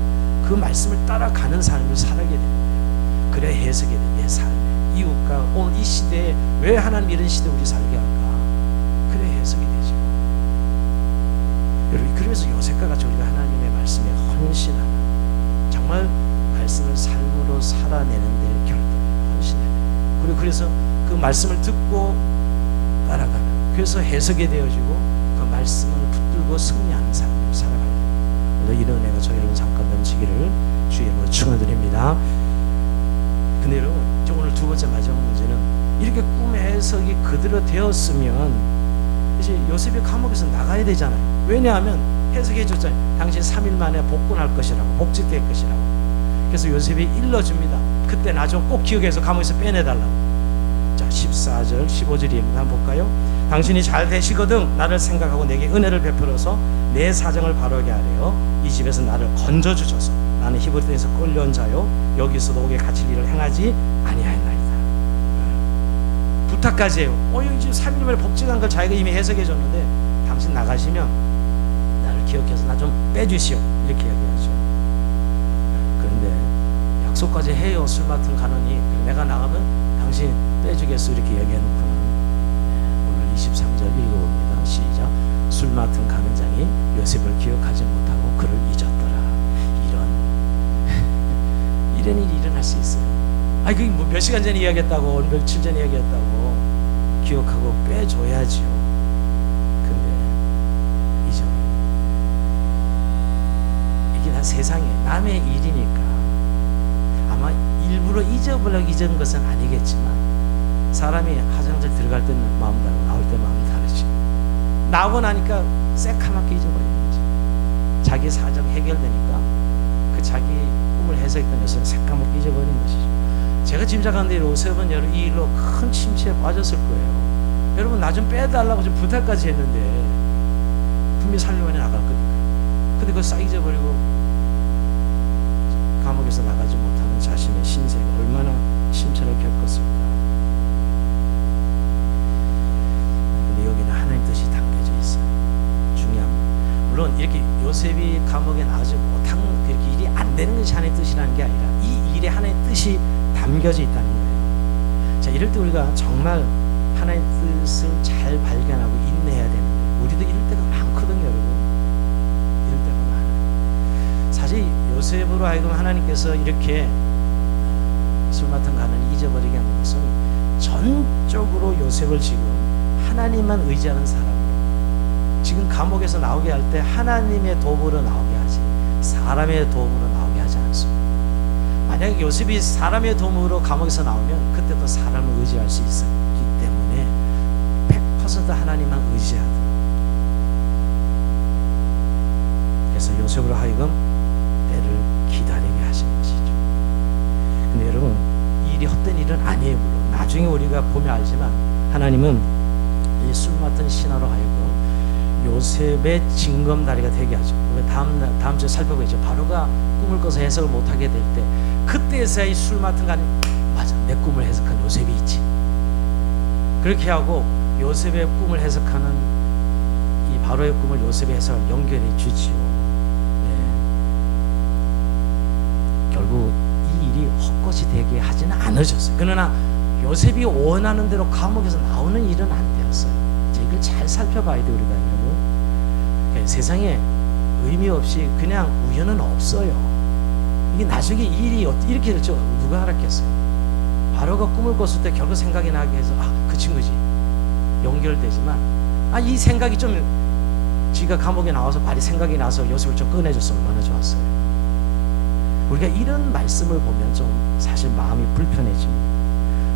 그 말씀을 따라가는 삶을 살게 되는 거예요. 그래야 해석이 돼요. 내 삶, 이웃과 오늘 이 시대에 왜 하나님 이런 시대에 우리 살게 할까? 그래야 해석이 되죠. 여러분 그러면서 요셉과 같이 우리가 하나님의 말씀에 헌신하는 정말 말씀을 삶으로 살아내는 데 결단을 헌신해야 돼요. 그리고 그래서 그 말씀을 듣고 따라가는 그래서 해석이 되어지고 그 말씀을 붙들고 승리하는 삶을 살아가야 돼요. 오늘 이런 은혜가 저희 여러분 잠깐 넘치기를 주의 이름으로 축원드립니다. 근데 여러분 오늘 두 번째 마지막 문제는 이렇게 꿈의 해석이 그대로 되었으면 이제 요셉이 감옥에서 나가야 되잖아요. 왜냐하면 해석해 줬잖아요. 당신 3일 만에 복권할 것이라고 복직될 것이라고. 그래서 요셉이 일러줍니다. 그때 나 좀 꼭 기억해서 감옥에서 빼내달라고. 자 14절 15절 이해입니다. 한번 볼까요? 당신이 잘 되시거든 나를 생각하고 내게 은혜를 베풀어서 내 사정을 바르게 하려 이 집에서 나를 건져주소서. 나는 히브리 땅에서 끌려온 자요 여기서도 옥에 갇힐 일을 행하지 아니하였나이다. 부탁까지 해요. 여기 지금 3일 만에 복직한 걸 자기가 이미 해석해 줬는데 당신 나가시면 나를 기억해서 나 좀 빼주시오 이렇게 얘기하죠. 그런데 약속까지 해요. 술 맡은 가느니 내가 나가면 당신 빼주겠소 이렇게 얘기해놓고는 오늘 23절 읽어봅니다. 시작. 술 맡은 가는장이 요셉을 기억하지 못하고 그를 잊었더라. 이런 일이 일어날 수 있어요. 아니 그게 뭐 몇 시간 전에 이야기했다고 며칠 전에 이야기했다고 기억하고 빼줘야지요. 근데 잊어. 이게 다 세상에 남의 일이니까 아마 일부러 잊어보려고 잊은 것은 아니겠지만 사람이 화장실 들어갈 때는 마음 다르고 나올 때 마음이 다르지. 나오고 나니까 새카맣게 잊어버리는 거지. 자기 사정 해결되니까 그 자기 꿈을 해석했던 것을 새까맣게 잊어버린 것이죠. 제가 짐작하는 대로 요셉은 이 일로 큰 침체에 빠졌을 거예요. 여러분 나 좀 빼달라고 좀 부탁까지 했는데 분명히 살려면 나갈 거니까. 근데 그걸 싹 잊어버리고 감옥에서 나가지 못하는 자신의 신세가 얼마나 침체를 겪었을까. 근데 여기는 하나님 뜻이 담겨져 중요합니다. 물론 이렇게 요셉이 감옥에 나오지 못한 그렇게 일이 안 되는 것이 하나님의 뜻이라는 게 아니라 이 일에 하나님의 뜻이 담겨져 있다는 거예요. 자, 이럴 때 우리가 정말 하나님의 뜻을 잘 발견하고 인내해야 되는데 우리도 이럴 때가 많거든요, 여러분. 이럴 때가 많아요. 사실 요셉으로 하여금 하나님께서 이렇게 술 맡은 가난을 잊어버리게 하는 것은 전적으로 요셉을 지금 하나님만 의지하는 사람으로, 지금 감옥에서 나오게 할 때 하나님의 도움으로 나오게 하지 사람의 도움으로 나오게 하지 않습니다. 만약에 요셉이 사람의 도움으로 감옥에서 나오면 그때도 사람을 의지할 수 있었기 때문에 100% 하나님만 의지하더라고요. 그래서 요셉으로 하여금 때를 기다리게 하신 것이죠. 근데 여러분, 이 일이 헛된 일은 아니에요. 물론 나중에 우리가 보면 알지만 하나님은 이 술 맡은 신하로 하여금 요셉의 징검다리가 되게 하죠. 다음 주에 살펴보겠죠. 바로가 꿈을 꿔서 해석을 못하게 될 때 그때서야 이 술 맡은 간이 맞아, 내 꿈을 해석한 요셉이 있지. 그렇게 하고 요셉의 꿈을 해석하는 이 바로의 꿈을 요셉의 해석을 연결해 주지요. 네. 결국 이 일이 헛것이 되게 하지는 않으셨어요. 그러나 요셉이 원하는 대로 감옥에서 나오는 일은 안 되었어요. 이걸 잘 살펴봐야 돼요, 우리가 여러분. 세상에 의미 없이 그냥 우연은 없어요. 이게 나중에 이 일이 이렇게 될지 누가 알았겠어요. 바로가 꿈을 꿨을 때 결국 생각이 나게 해서 그 친구지 연결되지만 이 생각이 좀 지가 감옥에 나와서 발이 생각이 나서 요셉을 좀 꺼내줘서 얼마나 좋았어요. 우리가 이런 말씀을 보면 좀 사실 마음이 불편해집니다.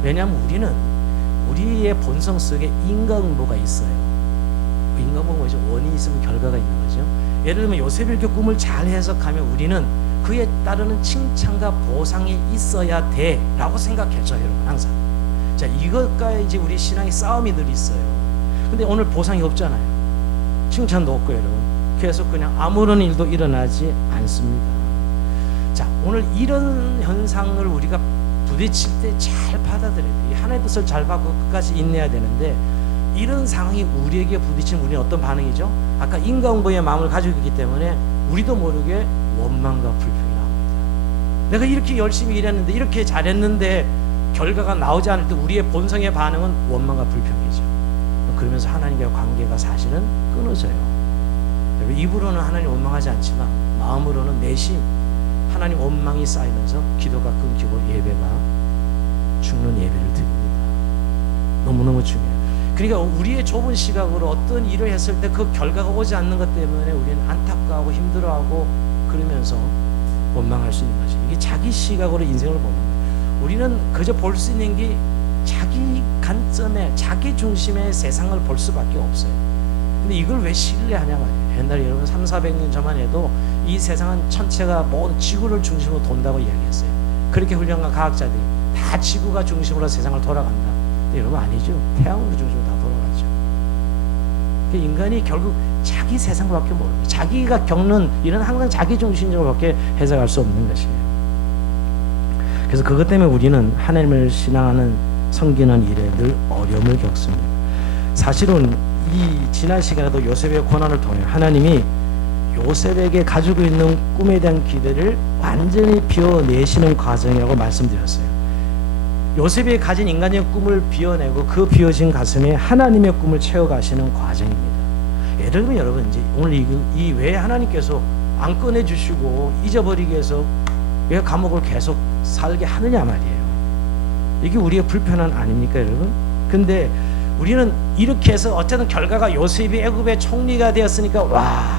왜냐하면 우리는 우리의 본성 속에 인과응보가 있어요. 인과응보가 뭐죠? 원인이 있으면 결과가 있는 거죠. 예를 들면 요셉이 이렇게 꿈을 잘 해석하면 우리는 그에 따르는 칭찬과 보상이 있어야 돼 라고 생각했죠, 여러분. 항상. 자, 이것과 이제 우리 신앙의 싸움이 늘 있어요. 근데 오늘 보상이 없잖아요. 칭찬도 없고 여러분. 계속 그냥 아무런 일도 일어나지 않습니다. 자, 오늘 이런 현상을 우리가 부딪힐 때 잘 받아들여야 돼요. 하나님의 뜻을 잘 받고 끝까지 인내해야 되는데, 이런 상황이 우리에게 부딪히면 우리는 어떤 반응이죠? 아까 인과응보의 마음을 가지고 있기 때문에 우리도 모르게 원망과 불평이 나옵니다. 내가 이렇게 열심히 일했는데, 이렇게 잘했는데 결과가 나오지 않을 때 우리의 본성의 반응은 원망과 불평이죠. 그러면서 하나님과의 관계가 사실은 끊어져요. 입으로는 하나님 원망하지 않지만 마음으로는 내심 하나님 원망이 쌓이면서 기도가 끊기고 예배가 죽는 예배를 드립니다. 너무너무 중요해요. 그러니까 우리의 좁은 시각으로 어떤 일을 했을 때 그 결과가 오지 않는 것 때문에 우리는 안타까워하고 힘들어하고 그러면서 원망할 수 있는 거죠. 이게 자기 시각으로 인생을 보는 거예요. 우리는 그저 볼 수 있는 게 자기 관점에, 자기 중심의 세상을 볼 수밖에 없어요. 근데 이걸 왜 신뢰하냐 말이에요. 옛날에 여러분 300~400년 전만 해도 이 세상은 전체가 모든 지구를 중심으로 돈다고 이야기했어요. 그렇게 훌륭한 과학자들이 다 지구가 중심으로 세상을 돌아간다. 근데 여러분 아니죠. 태양으로 중심으로 다 돌아가죠. 인간이 결국 자기 세상밖에 모르고 자기가 겪는 일은 항상 자기 중심적으로밖에 해석할 수 없는 것이에요. 그래서 그것 때문에 우리는 하나님을 신앙하는 섬기는 일에 늘 어려움을 겪습니다. 사실은 이 지난 시간에도 요셉의 고난을 통해 하나님이 요셉에게 가지고 있는 꿈에 대한 기대를 완전히 비워내시는 과정이라고 말씀드렸어요. 요셉이 가진 인간의 꿈을 비워내고 그 비워진 가슴에 하나님의 꿈을 채워가시는 과정입니다. 예를 들면 여러분, 이제 오늘 이 왜 하나님께서 안 꺼내주시고 잊어버리게 해서 왜 감옥을 계속 살게 하느냐 말이에요. 이게 우리의 불편한 아닙니까 여러분? 근데 우리는 이렇게 해서 어쨌든 결과가 요셉이 애굽의 총리가 되었으니까 와,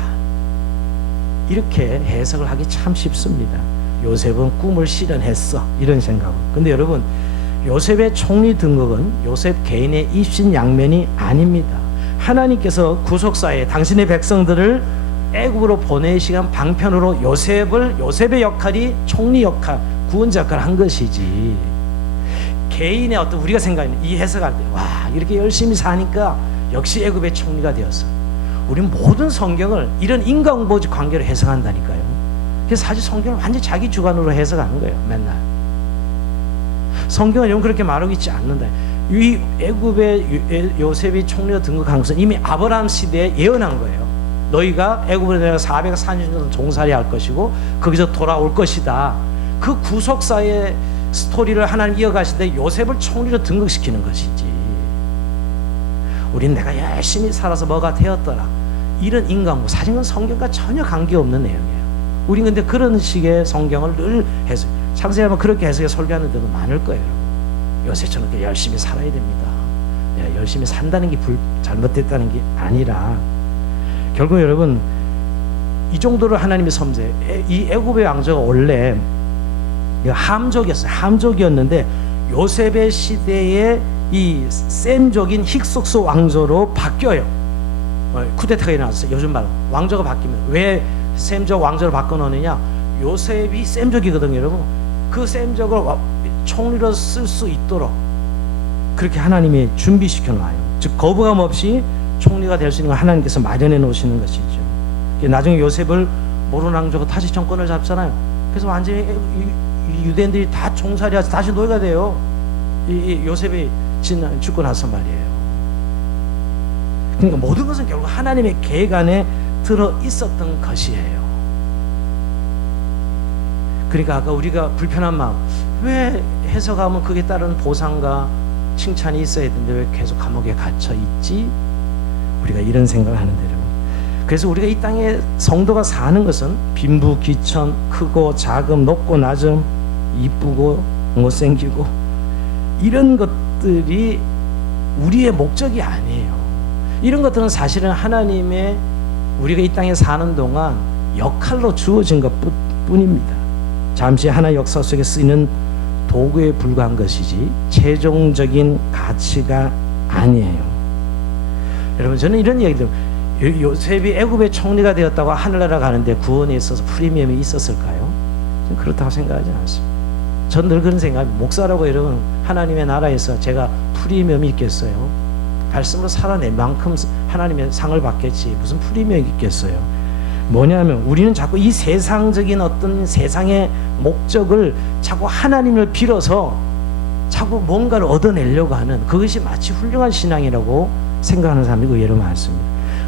이렇게 해석을 하기 참 쉽습니다. 요셉은 꿈을 실현했어, 이런 생각은. 근데 여러분, 요셉의 총리 등극은 요셉 개인의 입신양면이 아닙니다. 하나님께서 구속사에 당신의 백성들을 애굽으로 보내시간 방편으로 요셉의 역할이 총리 역할, 구원자 역할을 한 것이지, 개인의 어떤 우리가 생각하는 이 해석할 때 와, 이렇게 열심히 사니까 역시 애굽의 총리가 되었어. 우리는 모든 성경을 이런 인과응보적 관계로 해석한다니까요. 그래서 사실 성경을 완전히 자기 주관으로 해석하는 거예요. 맨날 성경은 여러분 그렇게 말하고 있지 않는다. 이 애굽의 요셉이 총리로 등극한 것은 이미 아브라함 시대에 예언한 거예요. 너희가 애굽으로 내가 440년 종살이 할 것이고 거기서 돌아올 것이다. 그 구속사의 스토리를 하나님 이어가시되 요셉을 총리로 등극시키는 것이지. 우린 내가 열심히 살아서 뭐가 되었더라 이런 인간고 사실은 성경과 전혀 관계없는 내용이에요. 우린 근데 그런 식의 성경을 늘 해석, 창세기만 그렇게 해석해 설교하는 데도 많을 거예요. 요새처럼 열심히 살아야 됩니다. 열심히 산다는 게 잘못됐다는 게 아니라 결국 여러분 이 정도로 하나님의 섬세. 이 애굽의 왕조가 원래 함족이었어요. 함족이었는데 요셉의 시대에 이 셈족인 힉속스 왕조로 바뀌어요. 쿠데타가 일어났어요. 요즘 말로 왕조가 바뀌면 왜 셈족 왕조로 바꿔놓느냐? 요셉이 셈족이거든요, 여러분. 그 셈족을 총리로 쓸 수 있도록 그렇게 하나님이 준비시켜 놔요. 즉 거부감 없이 총리가 될 수 있는 걸 하나님께서 마련해 놓으시는 것이죠. 나중에 요셉을 모론 왕조가 다시 정권을 잡잖아요. 그래서 완전히 유대인들이 다 종살이해서 다시 노예가 돼요. 이 요셉이 죽고 나서 말이에요. 그러니까 모든 것은 결국 하나님의 계획 안에 들어 있었던 것이에요. 그러니까 아까 우리가 불편한 마음, 왜 해석하면 그게 따른 보상과 칭찬이 있어야 되는데 왜 계속 감옥에 갇혀 있지? 우리가 이런 생각을 하는데요. 그래서 우리가 이 땅에 성도가 사는 것은 빈부귀천, 크고 작음, 높고 낮음, 이쁘고 못생기고 이런 것들이 우리의 목적이 아니에요. 이런 것들은 사실은 하나님의 우리가 이 땅에 사는 동안 역할로 주어진 것뿐입니다. 잠시 하나의 역사 속에 쓰이는 도구에 불과한 것이지 최종적인 가치가 아니에요. 여러분 저는 이런 얘기들, 요셉이 애굽의 총리가 되었다고 하늘나라 가는데 구원에 있어서 프리미엄이 있었을까요? 저는 그렇다고 생각하지 않습니다. 전 늘 그런 생각입니다. 목사라고 여러분 하나님의 나라에서 제가 프리미엄이 있겠어요? 말씀으로 살아낼 만큼 하나님의 상을 받겠지 무슨 프리미엄이 있겠어요? 뭐냐면 우리는 자꾸 이 세상적인 어떤 세상의 목적을 자꾸 하나님을 빌어서 자꾸 뭔가를 얻어내려고 하는 그것이 마치 훌륭한 신앙이라고 생각하는 사람이 의외로 많습니다.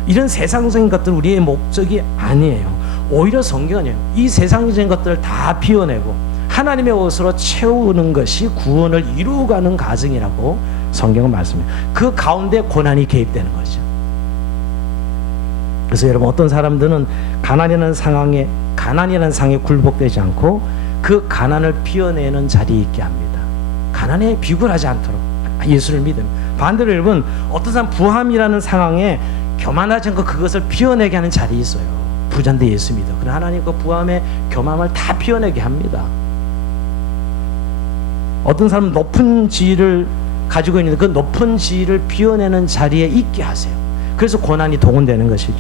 이런 세상적인 것들은 우리의 목적이 아니에요. 오히려 성경은요, 이 세상적인 것들을 다 비워내고 하나님의 옷으로 채우는 것이 구원을 이루어가는 과정이라고 성경은 말씀해요. 그 가운데 고난이 개입되는 거죠. 그래서 여러분 어떤 사람들은 가난이라는 상황에 굴복되지 않고 그 가난을 비워내는 자리에 있게 합니다. 가난에 비굴하지 않도록 예수를 믿음. 반대로 여러분 어떤 사람 부함이라는 상황에 교만하지 않고 그것을 비워내게 하는 자리에 있어요. 부자인데 예수 믿어. 그러나 하나님 그 부함의 교만을 다 비워내게 합니다. 어떤 사람은 높은 지위를 가지고 있는데 그 높은 지위를 비워내는 자리에 있게 하세요. 그래서 고난이 동원되는 것이죠.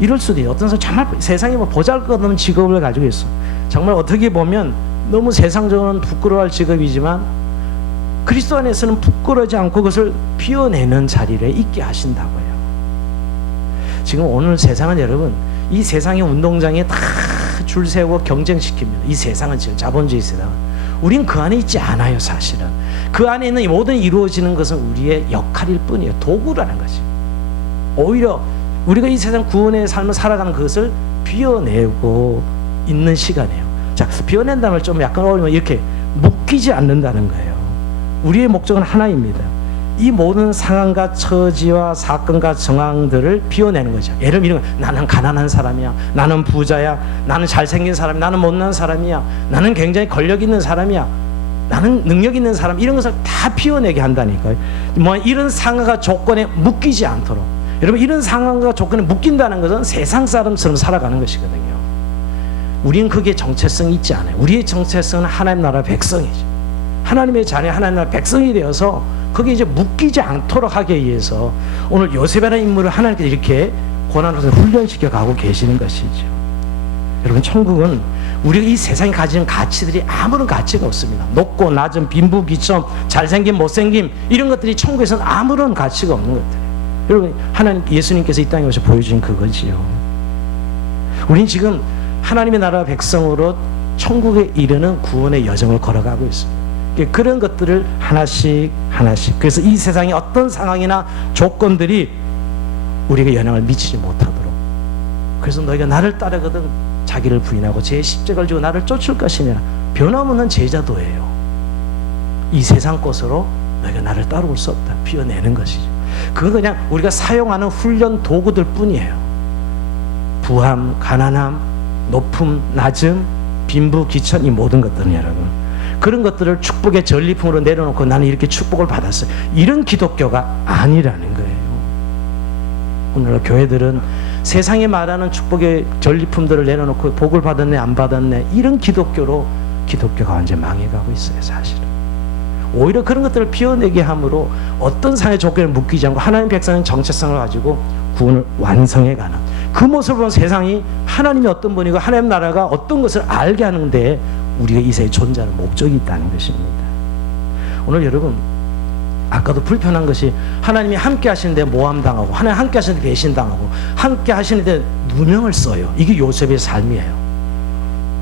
이럴 수도 있어요. 어떤 사람 정말 세상에 뭐 보잘것없는 직업을 가지고 있어. 정말 어떻게 보면 너무 세상적으로는 부끄러워할 직업이지만 그리스도 안에서는 부끄러워하지 않고 그것을 비워내는 자리에 있게 하신다고요. 지금 오늘 세상은 여러분 이 세상의 운동장에 다 줄 세우고 경쟁시킵니다. 이 세상은 지금 자본주의 세상은 우린 그 안에 있지 않아요. 사실은 그 안에 있는 모든 이루어지는 것은 우리의 역할일 뿐이에요. 도구라는 것이. 오히려 우리가 이 세상 구원의 삶을 살아가는 그것을 비워내고 있는 시간이에요. 자, 비워낸다는 걸 좀 약간 어려우면 이렇게 묶이지 않는다는 거예요. 우리의 목적은 하나입니다. 이 모든 상황과 처지와 사건과 정황들을 비워내는 거죠. 예를 들면 나는 가난한 사람이야, 나는 부자야, 나는 잘생긴 사람이야, 나는 못난 사람이야, 나는 굉장히 권력 있는 사람이야, 나는 능력 있는 사람, 이런 것을 다 비워내게 한다니까요. 뭐 이런 상황과 조건에 묶이지 않도록. 여러분 이런 상황과 조건에 묶인다는 것은 세상 사람처럼 살아가는 것이거든요. 우리는 그게 정체성이 있지 않아요. 우리의 정체성은 하나님 나라 백성이죠. 하나님의 자녀, 하나님 나라 백성이 되어서 거기에 이제 묶이지 않도록 하기 위해서 오늘 요셉이라는 인물을 하나님께서 이렇게 고난으로서 훈련시켜 가고 계시는 것이죠. 여러분 천국은 우리가 이 세상에 가지는 가치들이 아무런 가치가 없습니다. 높고 낮은, 빈부귀천, 잘생김, 못생김 이런 것들이 천국에서는 아무런 가치가 없는 것들이에요. 여러분 하나님 예수님께서 이 땅에 오셔 보여주신 그거지요. 우린 지금 하나님의 나라 백성으로 천국에 이르는 구원의 여정을 걸어가고 있습니다. 그런 것들을 하나씩 그래서 이 세상의 어떤 상황이나 조건들이 우리에게 영향을 미치지 못하도록 그래서 너희가 나를 따르거든 자기를 부인하고 제 십자가를 지고 나를 쫓을 것이냐. 변함없는 제자도예요. 이 세상 것으로 너희가 나를 따라올 수 없다. 비워내는 것이죠. 그건 그냥 우리가 사용하는 훈련 도구들 뿐이에요. 부함, 가난함, 높음, 낮음, 빈부, 기천, 이 모든 것들은 여러분, 그런 것들을 축복의 전리품으로 내려놓고 나는 이렇게 축복을 받았어요, 이런 기독교가 아니라는 거예요. 오늘날 교회들은 세상에 말하는 축복의 전리품들을 내려놓고 복을 받았네 안 받았네, 이런 기독교로 기독교가 완전 망해가고 있어요. 사실은 오히려 그런 것들을 비워내게 함으로 어떤 상의 조건에 묶이지 않고 하나님 백성의 정체성을 가지고 구원을 완성해가는 그 모습을 보면 세상이 하나님이 어떤 분이고 하나님 나라가 어떤 것을 알게 하는 데 우리가 이 세상에 존재하는 목적이 있다는 것입니다. 오늘 여러분, 아까도 불편한 것이 하나님이 함께 하시는데 모함당하고 하나님 함께 하시는데 배신당하고 함께 하시는데 누명을 써요. 이게 요셉의 삶이에요.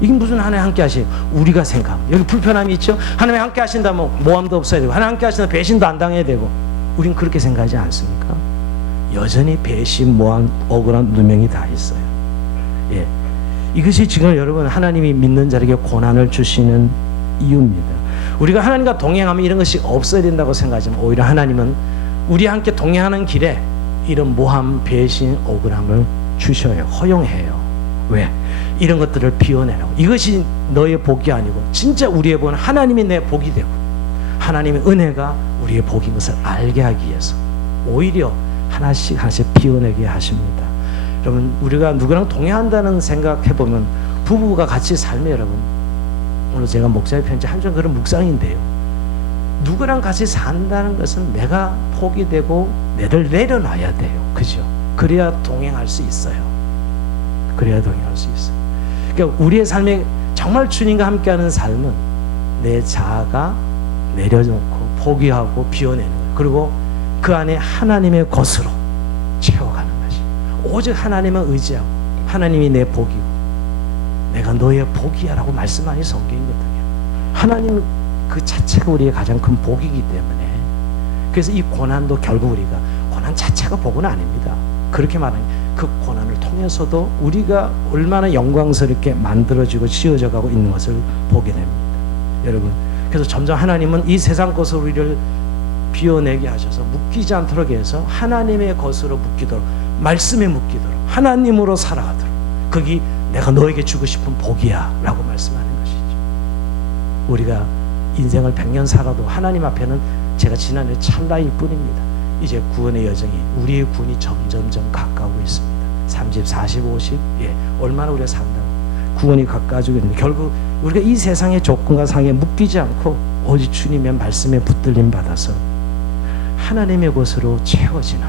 이게 무슨 하나님 함께 하시, 우리가 생각하면 여기 불편함이 있죠. 하나님 함께 하신다면 모함도 없어야 되고 하나님 함께 하신다면 배신도 안 당해야 되고, 우린 그렇게 생각하지 않습니까? 여전히 배신, 모함, 억울한 누명이 다 있어요. 예, 이것이 지금 여러분 하나님이 믿는 자에게 고난을 주시는 이유입니다. 우리가 하나님과 동행하면 이런 것이 없어야 된다고 생각하지만 오히려 하나님은 우리와 함께 동행하는 길에 이런 모함, 배신, 억울함을 주셔요. 허용해요. 왜? 이런 것들을 비워내라고. 이것이 너의 복이 아니고 진짜 우리의 복은 하나님이 내 복이 되고 하나님의 은혜가 우리의 복인 것을 알게 하기 위해서 오히려 하나씩 하나씩 비워내게 하십니다. 여러분, 우리가 누구랑 동행한다는 생각해보면 부부가 같이 살면, 여러분, 오늘 제가 목사의 편지 한쪽 그런 묵상인데요, 누구랑 같이 산다는 것은 내가 복이 되고 내를 내려놔야 돼요. 그죠? 그래야 동행할 수 있어요. 그래야 동행할 수 있어요. 그러니까 우리의 삶에 정말 주님과 함께하는 삶은 내 자아가 내려놓고 포기하고 비워내는 거예요. 그리고 그 안에 하나님의 것으로 채워가는 것이, 오직 하나님을 의지하고 하나님이 내 복이고 내가 너의 복이야 라고 말씀하는 성경이거든요. 하나님 그 자체가 우리의 가장 큰 복이기 때문에, 그래서 이 고난도 결국 우리가 고난 자체가 복은 아닙니다. 그렇게 말하는 그 고난을 통해서도 우리가 얼마나 영광스럽게 만들어지고 지어져 가고 있는 것을 보게 됩니다. 여러분, 그래서 점점 하나님은 이 세상 것을 우리를 비워내게 하셔서 묶이지 않도록 해서 하나님의 것으로 묶이도록, 말씀에 묶이도록, 하나님으로 살아가도록, 거기 내가 너에게 주고 싶은 복이야 라고 말씀하는 것이죠. 우리가 인생을 100년 살아도 하나님 앞에는 제가 지난해 찰나일 뿐입니다. 이제 구원의 여정이, 우리의 구원이 점점점 가까우고 있습니다. 30, 40, 50, 얼마나 우리가 산다고 구원이 가까워지고 있는데, 결국 우리가 이 세상의 조건과 상에 묶이지 않고 오직 주님의 말씀에 붙들림 받아서 하나님의 것으로 채워지는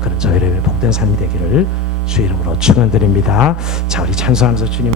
그런 저희의 복된 삶이 되기를 주의 이름으로 축원드립니다. 자, 우리 찬송하면서 주님